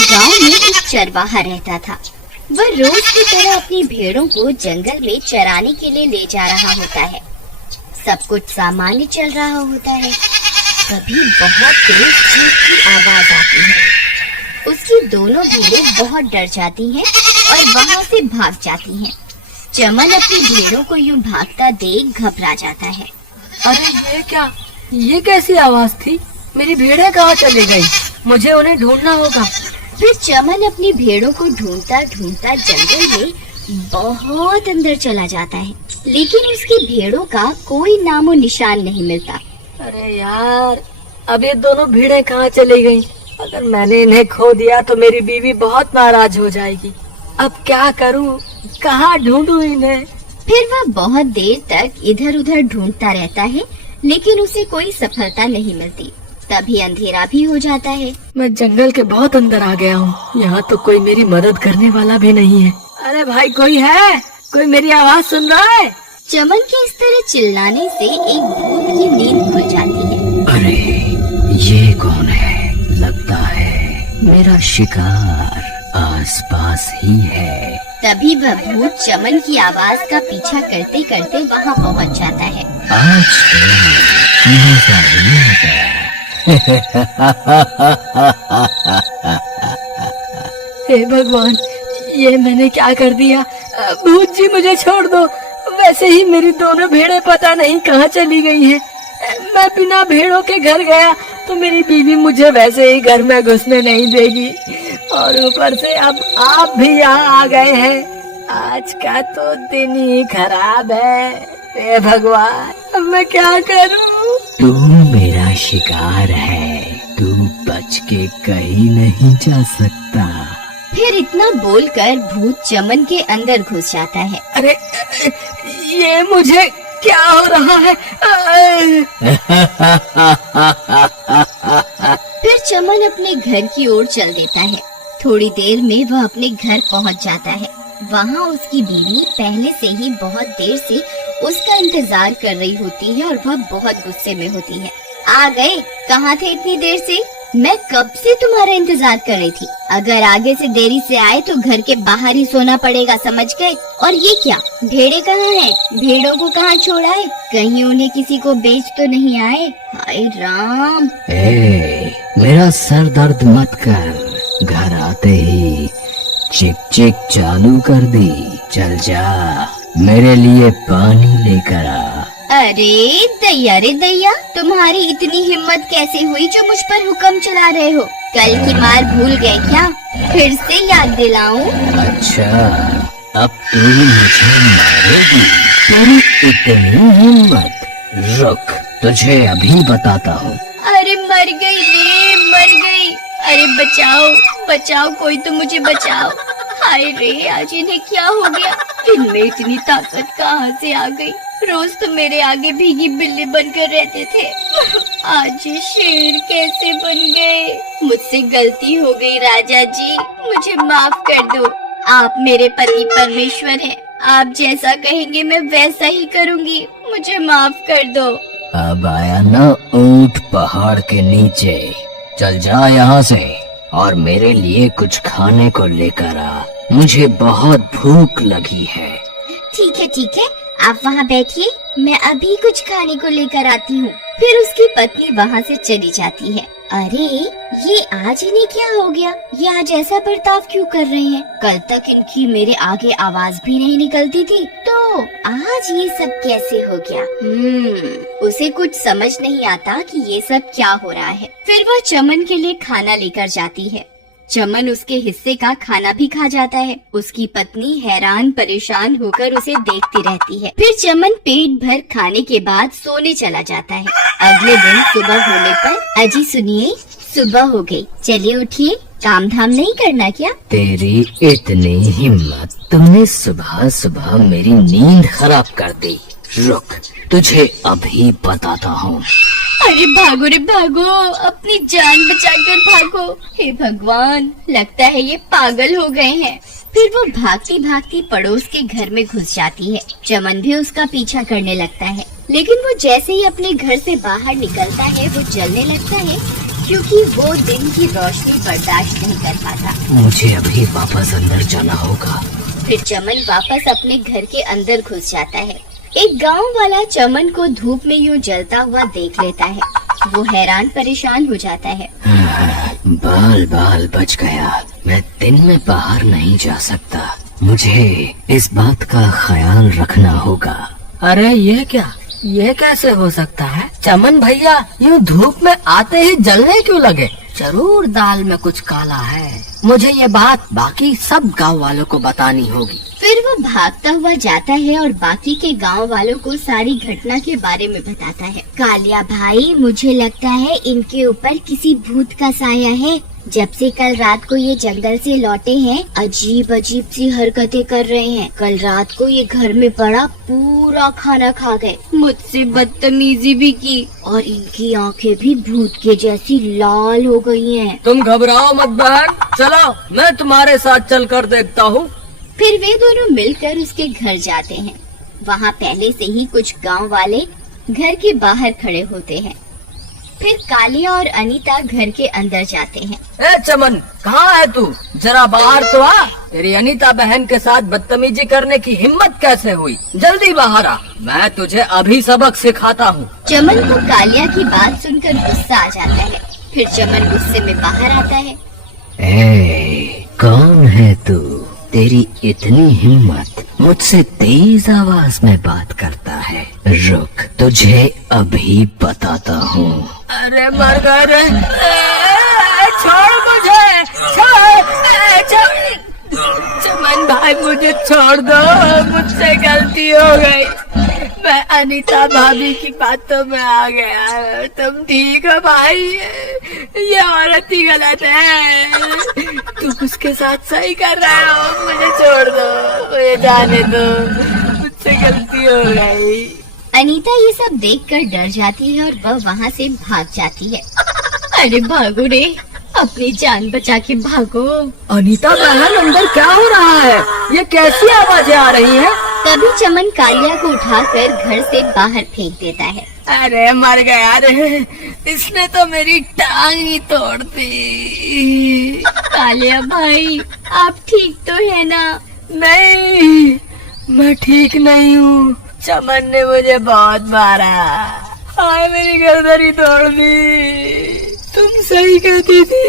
गांव में एक चरवाहा रहता था। वह रोज की तरह अपनी भेड़ों को जंगल में चराने के लिए ले जा रहा होता है। सब कुछ सामान्य चल रहा होता है। कभी बहुत तेज चीख की आवाज आती है। उसकी दोनों भेड़ें बहुत डर जाती हैं और वहां से भाग जाती हैं। चमन अपनी भेड़ों को यूं भागता देख घबरा जाता है। अरे ये क्या, ये कैसी आवाज थी? मेरी भेड़ें कहाँ चली गई? मुझे उन्हें ढूंढना होगा। फिर चमन अपनी भेड़ों को ढूंढता ढूंढता जंगल में बहुत अंदर चला जाता है, लेकिन उसकी भेड़ों का कोई नामो निशान नहीं मिलता। अरे यार, अब ये दोनों भेड़ें कहाँ चली गईं? अगर मैंने इन्हें खो दिया तो मेरी बीवी बहुत नाराज हो जाएगी। अब क्या करूँ, कहाँ ढूंढूं इन्हें? फिर वह बहुत देर तक इधर उधर ढूंढता रहता है, लेकिन उसे कोई सफलता नहीं मिलती। तभी अंधेरा भी हो जाता है। मैं जंगल के बहुत अंदर आ गया हूँ। यहाँ तो कोई मेरी मदद करने वाला भी नहीं है। अरे भाई, कोई है? कोई मेरी आवाज सुन रहा है? चमन के इस तरह चिल्लाने से एक भूत की नींद खुल जाती है। अरे ये कौन है? लगता है मेरा शिकार आसपास ही है। तभी वह भूत चमन की आवाज का पीछा करते करते वहाँ पहुँच जाता है। आज तो मजा ही आ गया। हे भगवान, ये मैंने क्या कर दिया? भूत जी, मुझे छोड़ दो। वैसे ही मेरी दोनों भेड़ें पता नहीं कहाँ चली गई हैं। मैं बिना भेड़ों के घर गया तो मेरी बीवी मुझे वैसे ही घर में घुसने नहीं देगी, और ऊपर से अब आप भी यहाँ आ गए हैं। आज का तो दिन ही खराब है। हे भगवान, अब मैं क्या करूँ? तू मेरा शिकार है, तू बच के कहीं नहीं जा सकता। फिर इतना बोलकर भूत चमन के अंदर घुस जाता है। अरे ये मुझे क्या हो रहा है? फिर चमन अपने घर की ओर चल देता है। थोड़ी देर में वह अपने घर पहुंच जाता है। वहाँ उसकी बीवी पहले से ही बहुत देर से उसका इंतजार कर रही होती है और वह बहुत गुस्से में होती है। आ गए? कहाँ थे इतनी देर से? मैं कब से तुम्हारा इंतजार कर रही थी। अगर आगे से देरी से आए तो घर के बाहर ही सोना पड़ेगा, समझ गए? और ये क्या, भेड़े कहाँ हैं? भेड़ों को कहाँ छोड़ा है? कहीं उन्हें किसी को बेच तो नहीं आए? हाय राम! मेरा सर दर्द मत कर। घर आते ही चिक चिक चालू कर दी। चल जा, मेरे लिए पानी लेकर आ। अरे दैया रे दैया, तुम्हारी इतनी हिम्मत कैसे हुई जो मुझ पर हुक्म चला रहे हो? कल की मार भूल गए क्या? फिर से याद दिलाऊं? अच्छा, अब तू मुझे मारेगी? तेरी इतनी हिम्मत? रुक, तुझे अभी बताता हूँ। अरे मर गई रे, मर गई। अरे बचाओ बचाओ, कोई तो मुझे बचाओ। हाय रे, आज इन्हें क्या हो गया? इनमें इतनी ताकत कहाँ से आ गई? रोज तो मेरे आगे भीगी बिल्ली बनकर रहते थे, आज ये शेर कैसे बन गए? मुझसे गलती हो गई राजा जी, मुझे माफ कर दो। आप मेरे पति परमेश्वर हैं, आप जैसा कहेंगे मैं वैसा ही करूँगी, मुझे माफ कर दो। अब आया ना ऊंट पहाड़ के नीचे। चल जा यहाँ से और मेरे लिए कुछ खाने को लेकर आ। मुझे बहुत भूख लगी है। ठीक है, आप वहाँ बैठिए, मैं अभी कुछ खाने को लेकर आती हूँ। फिर उसकी पत्नी वहाँ से चली जाती है। अरे ये आज इन्हें क्या हो गया? ये आज ऐसा बर्ताव क्यों कर रहे हैं? कल तक इनकी मेरे आगे आवाज भी नहीं निकलती थी, तो आज ये सब कैसे हो गया? उसे कुछ समझ नहीं आता कि ये सब क्या हो रहा है। फिर वह चमन के लिए खाना लेकर जाती है। चमन उसके हिस्से का खाना भी खा जाता है। उसकी पत्नी हैरान परेशान होकर उसे देखती रहती है। फिर चमन पेट भर खाने के बाद सोने चला जाता है। अगले दिन सुबह होने पर, अजी सुनिए, सुबह हो गई, चलिए उठिए, काम धाम नहीं करना क्या? तेरी इतनी हिम्मत, तुमने सुबह सुबह मेरी नींद खराब कर दी। रुक, तुझे अभी बताता हूँ। अरे भागो रे भागो, अपनी जान बचाकर भागो। हे भगवान, लगता है ये पागल हो गए हैं। फिर वो भागती भागती पड़ोस के घर में घुस जाती है। चमन भी उसका पीछा करने लगता है, लेकिन वो जैसे ही अपने घर से बाहर निकलता है वो जलने लगता है क्योंकि वो दिन की रोशनी बर्दाश्त नहीं कर पाता। मुझे अभी वापस अंदर जाना होगा। फिर चमन वापस अपने घर के अंदर घुस जाता है। एक गांव वाला चमन को धूप में यूं जलता हुआ देख लेता है। वो हैरान परेशान हो जाता है। बाल बाल बच गया। मैं दिन में बाहर नहीं जा सकता। मुझे इस बात का ख्याल रखना होगा। अरे ये क्या, ये कैसे हो सकता है? चमन भैया यूँ धूप में आते ही जलने क्यों लगे? जरूर दाल में कुछ काला है। मुझे ये बात बाकी सब गांव वालों को बतानी होगी। फिर वो भागता हुआ जाता है और बाकी के गांव वालों को सारी घटना के बारे में बताता है। कालिया भाई, मुझे लगता है इनके ऊपर किसी भूत का साया है। जब से कल रात को ये जंगल से लौटे हैं, अजीब अजीब सी हरकतें कर रहे हैं। कल रात को ये घर में पड़ा पूरा खाना खा गए, मुझसे बदतमीजी भी की और इनकी आंखें भी भूत के जैसी लाल हो गई हैं। तुम घबराओ मत बहन, चलो मैं तुम्हारे साथ चलकर देखता हूँ। फिर वे दोनों मिलकर उसके घर जाते हैं। वहाँ पहले से ही कुछ गांव वाले घर के बाहर खड़े होते हैं। फिर कालिया और अनीता घर के अंदर जाते हैं। ए चमन, कहाँ है तू? जरा बाहर तो आ। तेरी अनीता बहन के साथ बदतमीजी करने की हिम्मत कैसे हुई? जल्दी बाहर आ, मैं तुझे अभी सबक सिखाता हूँ। चमन को कालिया की बात सुनकर गुस्सा आ जाता है। फिर चमन गुस्से में बाहर आता है। कौन है तू? तेरी इतनी हिम्मत, मुझसे तेज आवाज में बात करता है। रुक, तुझे अभी बताता हूँ। अरे मर गए, छोड़ मुझे, छोड़। चमन भाई मुझे छोड़ दो, मुझसे गलती हो गई। मैं अनीता भाभी की बातों में आ गया। तुम ठीक हो भाई? ये औरत ही गलत है। तुम उसके साथ सही कर रहे हो। मुझे छोड़ दो, मुझे जाने दो, मुझसे गलती हो गई। अनीता ये सब देखकर डर जाती है और वह वहाँ से भाग जाती है। अरे भागो रे, अपनी जान बचा के भागो। अनीता बहन, अंदर क्या हो रहा है? ये कैसी आवाजें आ रही हैं? तभी चमन कालिया को उठाकर घर से बाहर फेंक देता है। अरे मर गया रे, इसने तो मेरी टांग ही तोड़ दी। कालिया भाई, आप ठीक तो है ना? नहीं, मैं ठीक नहीं हूँ। चमन ने मुझे बहुत मारा। हाय, मेरी गर्दन ही तोड़ दी। तुम सही कहती थी,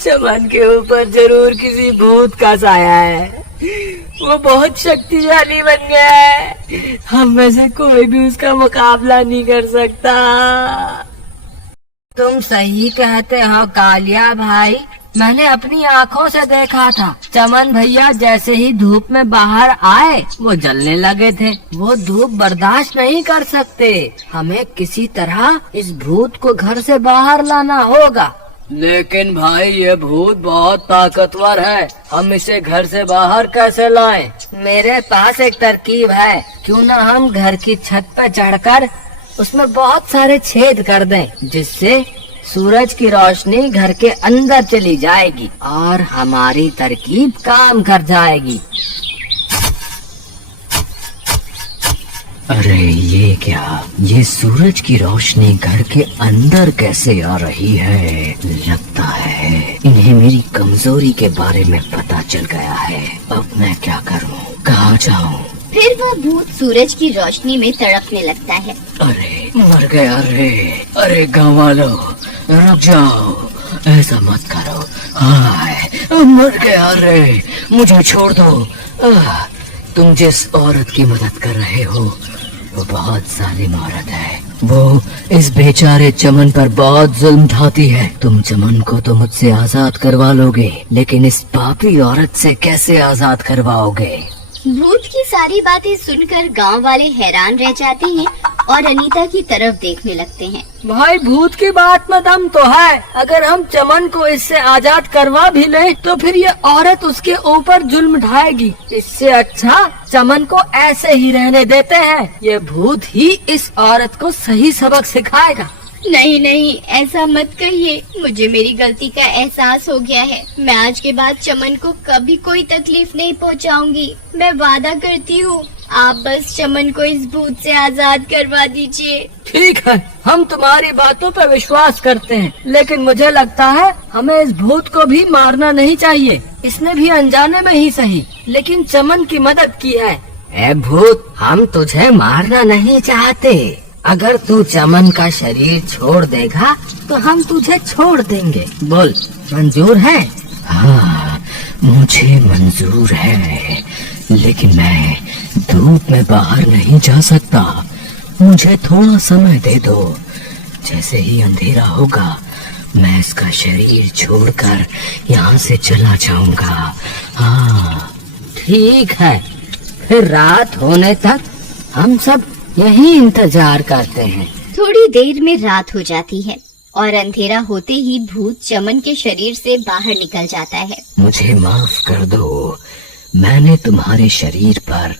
चमन के ऊपर जरूर किसी भूत का साया है। वो बहुत शक्तिशाली बन गया है। हम में से कोई भी उसका मुकाबला नहीं कर सकता। तुम सही कहते हो कालिया भाई, मैंने अपनी आँखों से देखा था। चमन भैया जैसे ही धूप में बाहर आए, वो जलने लगे थे। वो धूप बर्दाश्त नहीं कर सकते। हमें किसी तरह इस भूत को घर से बाहर लाना होगा। लेकिन भाई, ये भूत बहुत ताकतवर है। हम इसे घर से बाहर कैसे लाएं? मेरे पास एक तरकीब है। क्यों ना हम घर की छत पर चढ़कर उसमें बहुत सारे छेद कर दें, जिससे सूरज की रोशनी घर के अंदर चली जाएगी और हमारी तरकीब काम कर जाएगी। अरे ये क्या? ये सूरज की रोशनी घर के अंदर कैसे आ रही है? लगता है इन्हें मेरी कमजोरी के बारे में पता चल गया है। अब मैं क्या करूं? कहाँ जाऊं? फिर वह भूत सूरज की रोशनी में तड़पने लगता है। अरे मर गया रे। अरे गाँव वालों, रुक जाओ, ऐसा मत करो। हाय, मर गया रे, मुझे छोड़ दो। तुम जिस औरत की मदद कर रहे हो, वो बहुत जालिम औरत है। वो इस बेचारे चमन पर बहुत जुल्म ढाती है। तुम चमन को तो मुझसे आजाद करवा लोगे, लेकिन इस पापी औरत से कैसे आजाद करवाओगे? भूत की सारी बातें सुनकर गांव वाले हैरान रह जाते हैं और अनीता की तरफ देखने लगते हैं। भाई, भूत की बात में दम तो है। अगर हम चमन को इससे आजाद करवा भी लें, तो फिर ये औरत उसके ऊपर जुल्म ढाएगी। इससे अच्छा चमन को ऐसे ही रहने देते हैं। ये भूत ही इस औरत को सही सबक सिखाएगा। नहीं नहीं, ऐसा मत कहिए। मुझे मेरी गलती का एहसास हो गया है। मैं आज के बाद चमन को कभी कोई तकलीफ नहीं पहुंचाऊंगी। मैं वादा करती हूँ। आप बस चमन को इस भूत से आजाद करवा दीजिए। ठीक है, हम तुम्हारी बातों पर विश्वास करते हैं, लेकिन मुझे लगता है हमें इस भूत को भी मारना नहीं चाहिए। इसने भी अनजाने में ही सही, लेकिन चमन की मदद की है। ए भूत, हम तुझे मारना नहीं चाहते। अगर तू चमन का शरीर छोड़ देगा तो हम तुझे छोड़ देंगे। बोल, मंजूर है? हाँ, मुझे मंजूर है, लेकिन मैं धूप में बाहर नहीं जा सकता। मुझे थोड़ा समय दे दो। जैसे ही अंधेरा होगा मैं इसका शरीर छोड़कर यहाँ से चला जाऊंगा। हाँ, ठीक है, फिर रात होने तक हम सब यही इंतजार करते हैं। थोड़ी देर में रात हो जाती है और अंधेरा होते ही भूत चमन के शरीर से बाहर निकल जाता है। मुझे माफ कर दो, मैंने तुम्हारे शरीर पर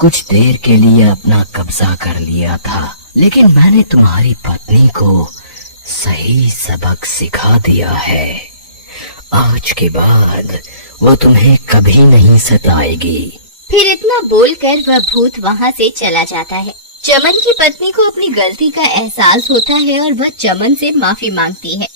कुछ देर के लिए अपना कब्जा कर लिया था, लेकिन मैंने तुम्हारी पत्नी को सही सबक सिखा दिया है। आज के बाद वो तुम्हें कभी नहीं सताएगी। फिर इतना बोलकर वह भूत वहाँ से चला जाता है। चमन की पत्नी को अपनी गलती का एहसास होता है और वह चमन से माफी मांगती है।